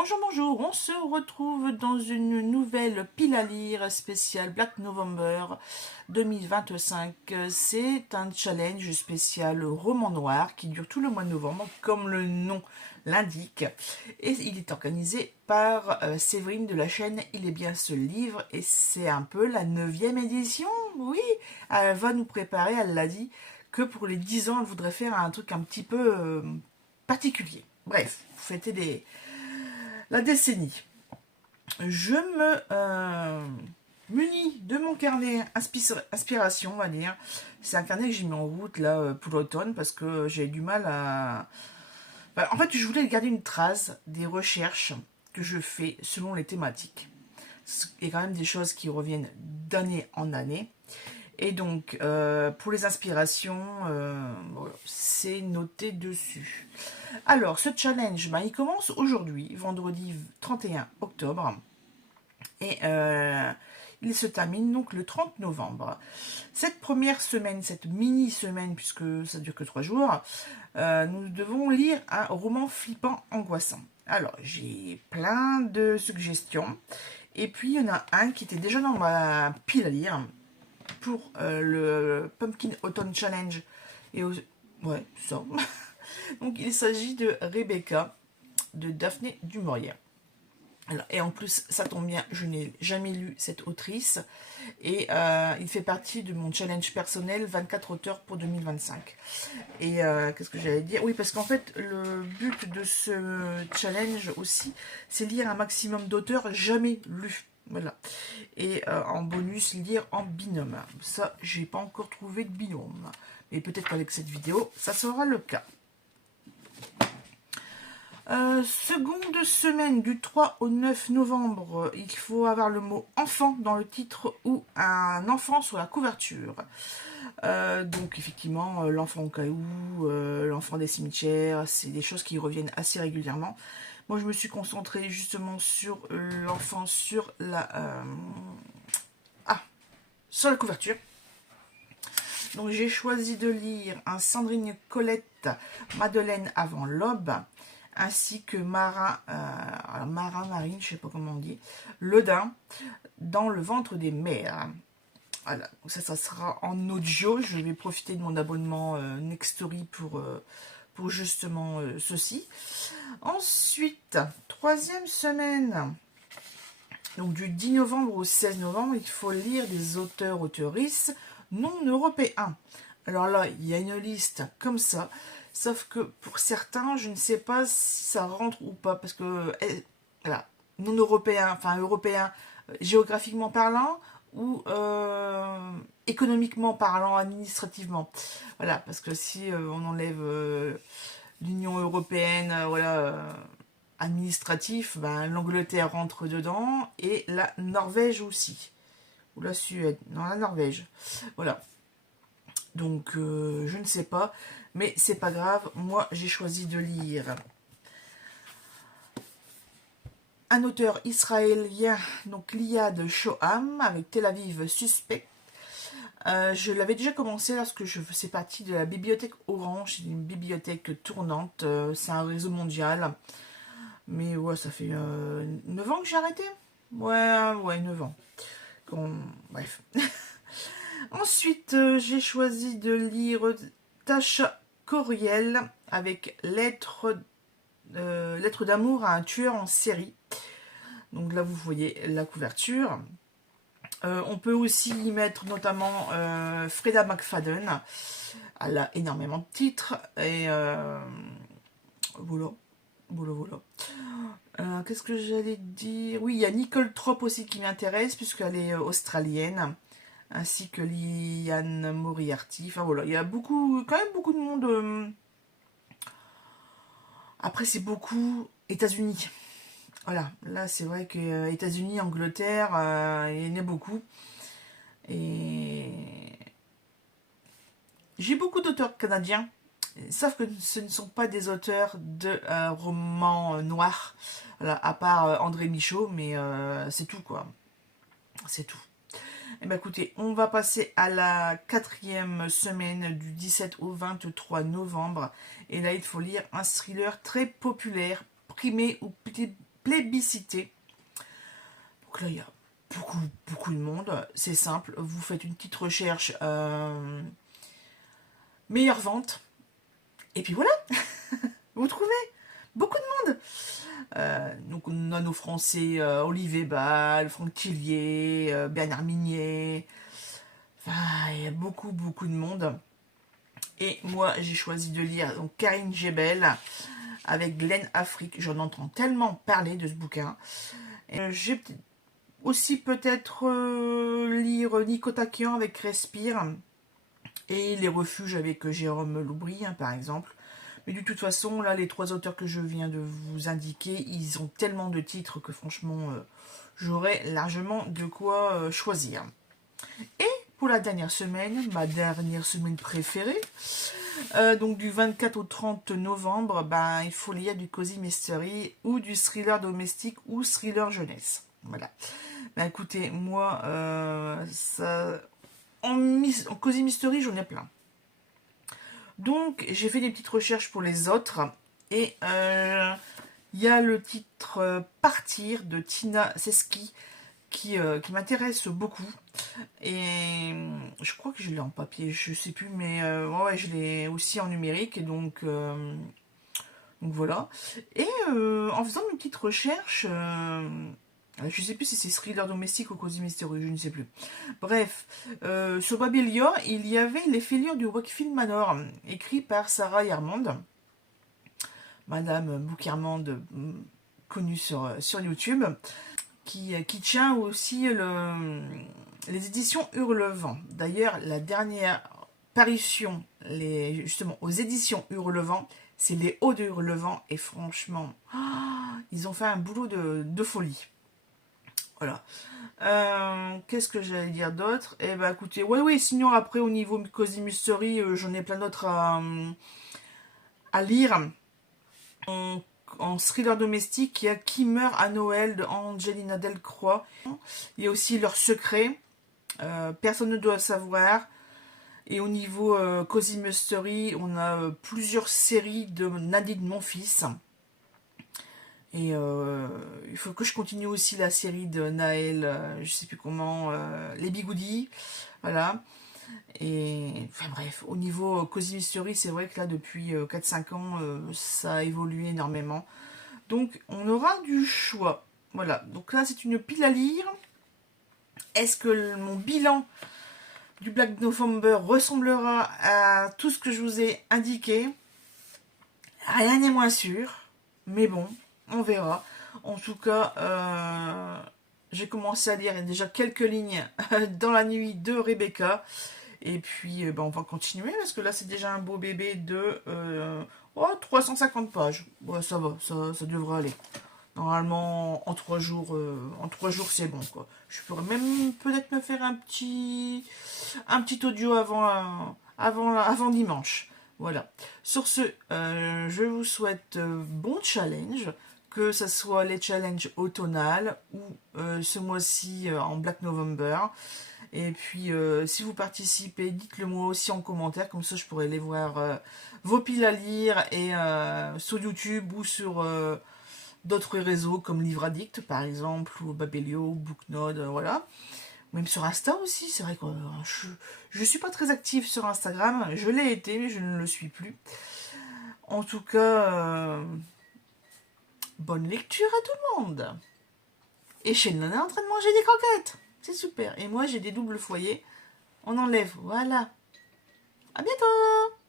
Bonjour, bonjour, on se retrouve dans une nouvelle pile à lire spéciale Black November 2025. C'est un challenge spécial roman noir qui dure tout le mois de novembre, comme le nom l'indique. Et il est organisé par Séverine de la chaîne Il est bien ce livre, et c'est un peu la 9e édition. Oui, elle va nous préparer, elle l'a dit, que pour les 10 ans, elle voudrait faire un truc un petit peu particulier. Bref, fêter la décennie. Je me munis de mon carnet inspiration, on va dire. C'est un carnet que j'ai mis en route là pour l'automne parce que j'ai du mal à... Enfin, en fait, je voulais garder une trace des recherches que je fais selon les thématiques. Il y a quand même des choses qui reviennent d'année en année. Et donc, pour les inspirations, voilà, c'est noté dessus. Alors, ce challenge, il commence aujourd'hui, vendredi 31 octobre, et il se termine donc le 30 novembre. Cette première semaine, cette mini-semaine, puisque ça dure que 3 jours, nous devons lire un roman flippant, angoissant. Alors, j'ai plein de suggestions, et puis il y en a un qui était déjà dans ma pile à lire, pour le Pumpkin Autumn Challenge. Et ouais, ça. Donc il s'agit de Rebecca de Daphné du Maurier. Alors, et en plus, ça tombe bien, je n'ai jamais lu cette autrice. Et il fait partie de mon challenge personnel 24 auteurs pour 2025. Et qu'est-ce que j'allais dire? Oui, parce qu'en fait, le but de ce challenge aussi, c'est lire un maximum d'auteurs jamais lus. Voilà. Et en bonus, lire en binôme. Ça, j'ai pas encore trouvé de binôme. Mais peut-être qu'avec cette vidéo, ça sera le cas. Seconde semaine du 3 au 9 novembre, il faut avoir le mot enfant dans le titre ou un enfant sur la couverture. Donc effectivement, l'enfant au caillou, l'enfant des cimetières, c'est des choses qui reviennent assez régulièrement. Moi, je me suis concentrée justement sur l'enfant sur sur la couverture. Donc j'ai choisi de lire un Sandrine Colette, Madeleine avant l'aube, ainsi que Marine, je sais pas comment on dit, Le Dain, dans le ventre des mers. Voilà, ça sera en audio. Je vais profiter de mon abonnement Nextory pour justement ceci. Ensuite, troisième semaine, donc du 10 novembre au 16 novembre, il faut lire des auteurs-autrices non européens. Alors là, il y a une liste comme ça, sauf que pour certains, je ne sais pas si ça rentre ou pas, parce que, voilà, non européens, enfin européens, géographiquement parlant, ou économiquement parlant, administrativement. Voilà, parce que si on enlève l'Union européenne, voilà, administratif, l'Angleterre rentre dedans, et la Norvège aussi. Ou la Suède, non, la Norvège. Voilà. Donc, je ne sais pas, mais c'est pas grave. Moi, j'ai choisi de lire un auteur israélien, donc Liad Shoham, avec Tel Aviv Suspect. Je l'avais déjà commencé lorsque je faisais partie de la bibliothèque Orange, c'est une bibliothèque tournante, c'est un réseau mondial. Mais ouais, ça fait 9 ans que j'ai arrêté. Ouais, 9 ans. Bref. Ensuite, j'ai choisi de lire Tasha Coriel avec Lettre d'amour à un tueur en série. Donc là, vous voyez la couverture. On peut aussi y mettre notamment Freda McFadden. Elle a énormément de titres. Et voilà. Qu'est-ce que j'allais dire? Oui, il y a Nicole Trop aussi qui m'intéresse, puisqu'elle est australienne, ainsi que Liane Moriarty. Enfin voilà, il y a quand même beaucoup de monde. Après, c'est beaucoup États-Unis. Voilà, là c'est vrai que États-Unis, Angleterre, il y en a beaucoup. Et j'ai beaucoup d'auteurs canadiens, sauf que ce ne sont pas des auteurs de romans noirs, voilà, à part André Michaud, mais c'est tout quoi. C'est tout. Eh bien écoutez, on va passer à la 4e semaine du 17 au 23 novembre. Et là, il faut lire un thriller très populaire, primé ou plébiscité. Donc là, il y a beaucoup de monde. C'est simple, vous faites une petite recherche meilleure vente. Et puis voilà, vous trouvez beaucoup de monde. Donc on a nos Français, Olivier Bal, Franck Tillier, Bernard Minier. Enfin, il y a beaucoup de monde. Et moi, j'ai choisi de lire donc Karine Jebel avec Glenn Afrique. J'en entends tellement parler de ce bouquin. J'ai aussi peut-être lire Nico Takian avec Respire et Les Refuges avec Jérôme Loubry, hein, par exemple. Mais de toute façon, là, les 3 auteurs que je viens de vous indiquer, ils ont tellement de titres que franchement, j'aurai largement de quoi choisir. Et pour la dernière semaine, ma dernière semaine préférée, donc du 24 au 30 novembre, ben, il faut lire du cozy mystery ou du thriller domestique ou thriller jeunesse. Voilà. Ben, écoutez, moi, en cozy mystery, j'en ai plein. Donc, j'ai fait des petites recherches pour les autres. Et il y a le titre Partir de Tina Seski qui m'intéresse beaucoup. Et je crois que je l'ai en papier, je sais plus, mais ouais, je l'ai aussi en numérique. Et donc voilà. Et en faisant une petite recherche, je ne sais plus si c'est thriller domestique ou cosy mystérieux, je ne sais plus. Bref, sur Babylor, il y avait Les Fêlures du Wakefield Manor, écrit par Sarah Yarmand, Madame Boukirmand, connue sur YouTube, qui tient aussi les éditions Hurlevent. D'ailleurs, la dernière parution, justement, aux éditions Hurlevent, c'est Les Hauts de Hurlevent, et franchement, ils ont fait un boulot de folie. Voilà. Qu'est-ce que j'allais dire d'autre? Eh ben écoutez, oui, sinon après au niveau Cozy Mystery, j'en ai plein d'autres à lire. En thriller domestique, il y a Qui meurt à Noël de Angelina Delcroix. Il y a aussi Leur secret, Personne ne doit savoir. Et au niveau Cozy Mystery, on a plusieurs séries de Nadine Monfils. Et il faut que je continue aussi la série de Naël, je sais plus comment, Les Bigoudis, voilà. Et enfin bref, au niveau Cozy Mystery, c'est vrai que là depuis 4-5 ans, ça a évolué énormément. Donc on aura du choix. Voilà, donc là c'est une pile à lire. Est-ce que mon bilan du Black November ressemblera à tout ce que je vous ai indiqué? Rien n'est moins sûr, mais bon, on verra. En tout cas, j'ai commencé à lire déjà quelques lignes dans la nuit de Rebecca. Et puis, on va continuer parce que là, c'est déjà un beau bébé de 350 pages. Ouais, ça va, ça devrait aller. Normalement, en 3 jours, c'est bon, quoi. Je pourrais même peut-être me faire un petit audio avant dimanche. Voilà. Sur ce, je vous souhaite bon challenge, que ce soit les challenges automnales ou ce mois-ci en Black November. Et puis, si vous participez, dites-le moi aussi en commentaire, comme ça je pourrais aller voir vos piles à lire et sur YouTube ou sur d'autres réseaux comme Livre Addict par exemple, ou Babelio, ou Booknode, voilà. Même sur Insta aussi, c'est vrai que je suis pas très active sur Instagram, je l'ai été mais je ne le suis plus. En tout cas, bonne lecture à tout le monde. Et Shannon est en train de manger des croquettes, c'est super. Et moi j'ai des doubles foyers, on enlève, voilà. À bientôt.